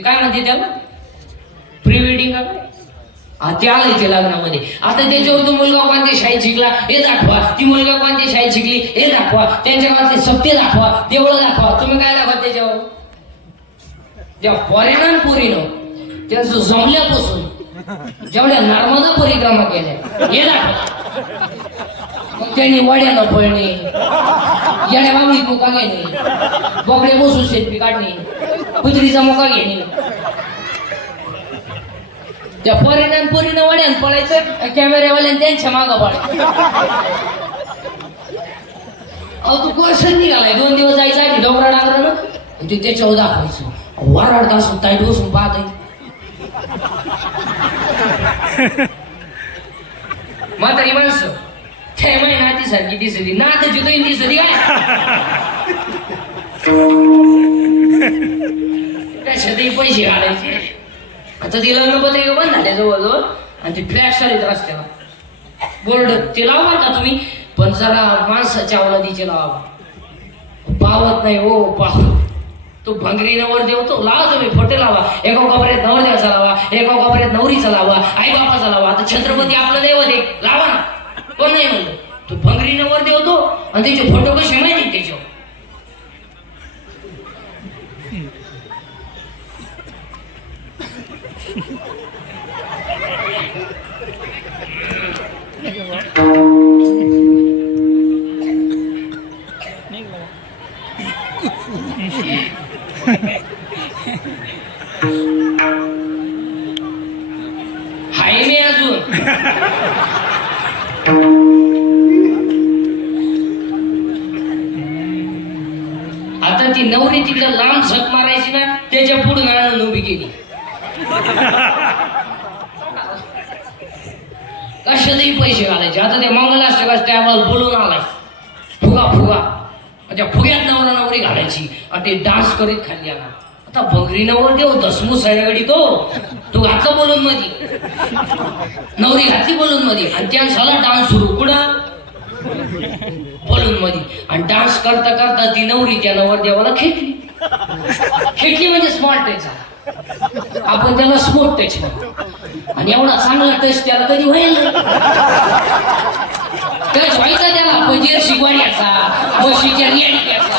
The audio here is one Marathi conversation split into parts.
ते काय म्हणते त्याला? प्री वेडिंग का काय हा ते आलं ते लग्नामध्ये आता त्याच्यावर तो मुलगा कोणत्या शाळेत शिकला हे दाखवा. ती मुलगा कोणत्या शाळेत शिकली हे दाखवा. त्यांच्या गावातले सत्य दाखवा. देवळं दाखवा. तुम्ही काय दाखवा त्याच्यावर? त्या फॉरेनर पुरीनं त्यांचं जमल्यापासून जेवढ्या नर्मदा परिक्रमा केल्या हे दाखवा. मग त्यांनी वड्यानं पळणे येड्या बाबळीत कुका घेणे बोकडे बसून शेतपी काढणे. कुत्रीचा मोका घेणे. त्या पोरीनं पोरीनं वड्यान पळायचं कॅमेऱ्यावाल्यान त्यांच्या मागं पळायचं. अहो तू कोळसन निघालाय. दोन दिवस जायचं आहे डोंगरा डांगरानं आणि ते त्याच्यावर दाखवायचं. वराडता असून ताईट बसून पाहत म्हातारी माणसं ते माही नाती सारखी दिसली नाताची दोन दिसली काय? कशातही पैसे घालायचे आता ती लग्नपत्रिका बंद झाल्या जवळजवळ आणि ती फ्लॅश आली रस्त्यावर. बोर्ड ते लावा का तुम्ही? पण जरा माणसाच्या अवलादीचे लावा. पावत नाही हो पावत. तो भंगरी नवर देव तो लावा तुम्ही फोटो लावा. एका कोपऱ्यात नवरदेवाचा लावा एका कोपऱ्यात नवरीचा लावा आई बापाचा लावा. आता छत्रपती आपलं दैवत आहे लावा ना. कोण नाही म्हणलं? तो भंगरी नवर देव तो आणि त्याचे फोटो कसे माहिती त्याच्यावर? आता ती नवरी तिकडे लांब झक मारायची ना त्याच्या पुढे नाणं उभी केली. कशातही पैसे घालायचे. आता ते मंगलाष्टकाच त्यावर बोलून आलाय. फुगा फुगा. त्या फुग्यात नवरा नवरी घालायची. आणि ते डान्स करीत खाली आला. आता भंगरी नवर देव दसमू साडेगडी तो. तो घातला बोलून मध्ये नवरी घातली बोलून मध्ये आणि त्यानं झाला डान्स सुरू. कुठं? बोलून मध्ये आणि डान्स करता करता ती नवरी त्या नवर देवाला खेटली. खेटली म्हणजे स्मॉल टच झाला. आपण त्याला स्मॉल टच म्हणतो आणि एवढा चांगला टच त्याला कधी होईल टच व्हायचा त्याला. बजीर शिकवायचा म्हशीच्या रेडक्याचा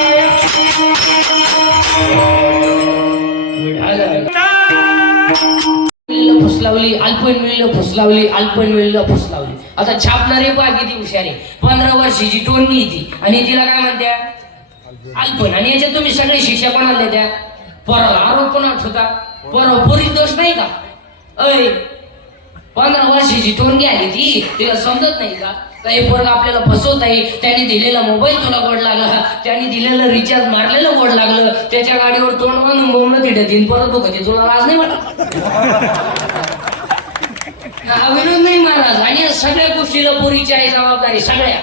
फुसलावली अल्पन मिळलं फुसलावली अल्पन मिळलं फुसलावली आता छापणारे पहा किती हुशार पंधरा वर्षीची टोननी ती. आणि तिला काय म्हणत्या? अल्पन आणि याच्यात तुम्ही सगळे शिक्षा आले त्या परवा आरोप कोणाला होता परवा पोरी दोष नाही का? अय पंधरा वर्षाची टोनगी आली ती. तिला समजत नाही का? काही पोरग आपल्याला फसवत आहे. त्यांनी दिलेला मोबाईल तुला गोड लागला. त्यांनी दिलेलं रिचार्ज मारलेलं गोड लागलं. त्याच्या गाडीवर तोंड बांधून बोंबलं तिथे. तीन परत बघते तुला लाज नाही वाटत? हा नाही महाराज आणि सगळ्या गोष्टीला पोरीची आहे जबाबदारी सगळ्या.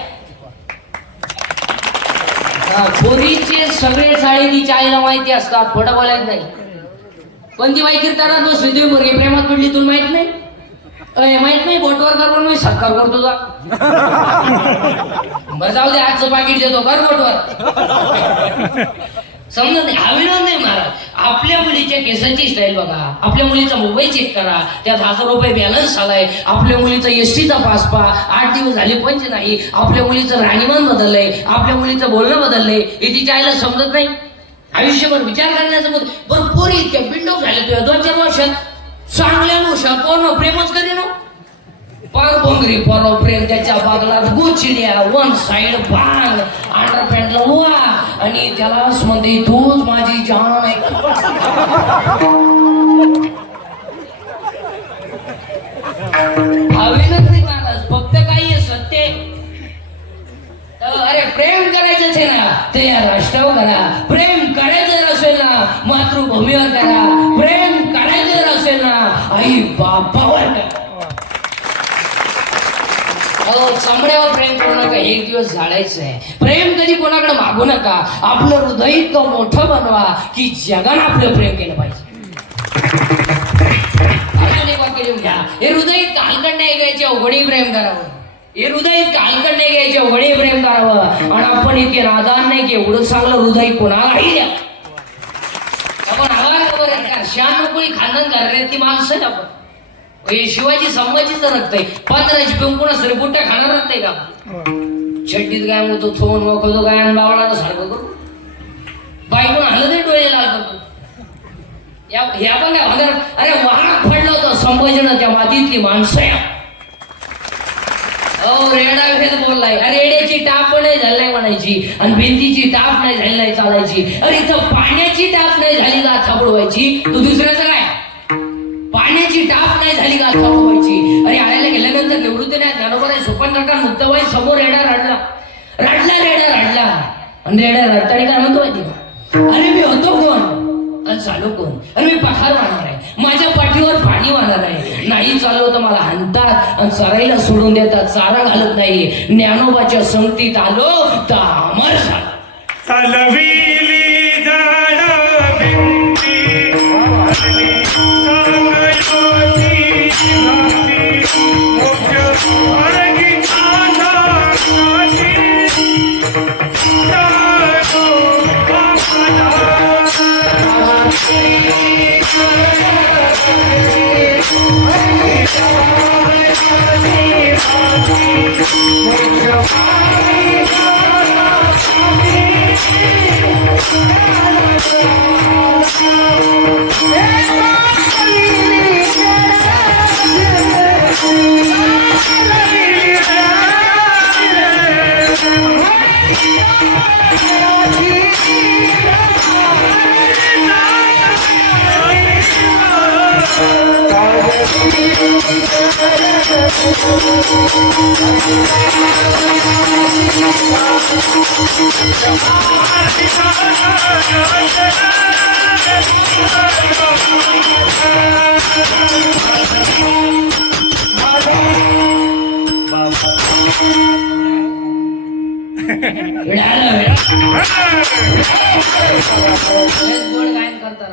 पोरीचे सगळे चाळीनीच्या आईला माहिती असतात खोटं बोलायच नाही. पण ती बाई कीर्तनात बसली तुम्ही पोरगी प्रेमात पडली तुला माहीत नाही? अय माहीत नाही बोटवर कर पण मी सत्कार करतो जा बर जाऊ दे आजचं पाकिट देतो कर बोटवर. समजत नाही. हा नाही महाराज. आपल्या मुलीच्या केसाची स्टाईल बघा. आपल्या मुलीचा मोबाईल चेक करा. त्यात हजार रुपये बॅलन्स आलाय. आपल्या मुलीचा एसटीचा पास पा. आठ दिवस झाले पंच नाही. आपल्या मुलीचं राहणीमान बदललंय. आपल्या मुलीचं बोलणं बदललंय. हे तिच्या आईला समजत नाही. आयुष्यभर विचार करण्याचं मत बरं पोरी इतक्या बिंडो झाल्या तुझ्या दोन चार वर्षात चांगल्या नुषा पूर्ण प्रेमच करी नो हो. पर भोंगरी प्रेम. त्याच्या बागलात गुचड्या वन साइड बांग अंडर पॅन्टला वा आणि त्यालाच म्हणते तूच माझी जान आहे. नाही महाराज फक्त काही सत्य अरे प्रेम करायचंच आहे ना ते या राष्ट्रावर करा. प्रेम करायचं असेल ना मातृभूमीवर करा. प्रेम करायचं असेल ना आई बापावर करा. अहो प्रेम करू नका एक दिवस झाडायचं आहे. प्रेम कधी कोणाकडे मागू नका. आपलं हृदय इतकं मोठं बनवा की जगानं आपलं प्रेम केलं पाहिजे. हे हृदय इतकं नाही घ्यायचे अवघडी प्रेम करावं. हे हृदय इतकं नाही घ्यायचे अवघडी प्रेम करावं. आणि आपण इतके नादान नाही की एवढं चांगलं हृदय कोणालाही द्या. आपण हवा खबर आहे का श्याम कोणी खानदान करणारे ती माणसं आपण. हे शिवाजी संभाजीचं रक्त आहे. पंधराची पिऊन कोणा सरी बुट्ट्या खाणार नाही का? छड्डीत काय म्हणतो थोन वखतो काय आणि बावळाला सारखं करू. बायकोन हलत नाही डोळे लाल करतो. या ह्या पण काय भागर अरे वाहनात पडलं होतं संभाजीनं त्या मातीतली माणसं या. अहो रेडा भेद बोललाय. अरे रेड्याची टाप पण नाही झाली नाही म्हणायची. आणि भिंतीची टाप नाही झाली नाही चालायची. अरे इथं पाण्याची टाप नाही झाली का थापडवायची? तू दुसऱ्याचं काय? पाण्याची टाप नाही झाली का थांबवायची अरे आळ्याला गेल्यानंतर निवृत्ती नाही ज्ञानोबर आहे सोपन काका मुक्तबाई समोर रेडा रडला. रडला रेडा रडला. म्हणजे आणि रेडा रडताना काय म्हणतो माहिती का? अरे मी होतो कोण? आणि चालू कोण? अरे मी पठार वाहणार आहे. माझ्या पाठीवर पाणी वाहणार आहे. नाही चाललो तर मला हाणतात आणि चराईला सोडून देतात. चारा घालत नाही. ज्ञानोबाच्या संगतीत आलो तर अमर झालो. करता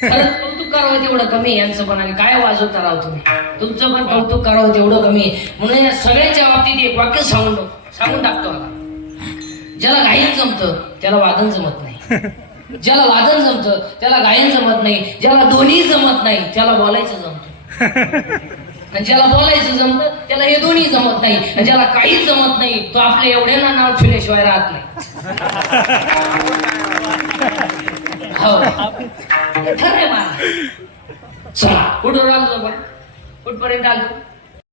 खरंच कौतुक करावं तेवढं कमी यांचं पण आणि काय वाजवता राव तुम्ही. तुमचं पण कौतुक करावं तेवढं कमी म्हणून या सगळ्यांच्या बाबतीत एक वाक्य सांगून सांगून टाकतो मला ज्याला गायन जमतं त्याला वादन जमत नाही. ज्याला वादन जमतं त्याला गायन जमत नाही. ज्याला दोन्ही जमत नाही त्याला बोलायचं जमतं. आणि ज्याला बोलायचं जमतं त्याला हे दोन्ही जमत नाही. आणि ज्याला काहीच जमत नाही तो आपल्या एवढ्यांना नाव ठेवल्याशिवाय राहत नाही. हो. खरं आहे मला. चला कुठं आलो कुठपर्यंत आलो.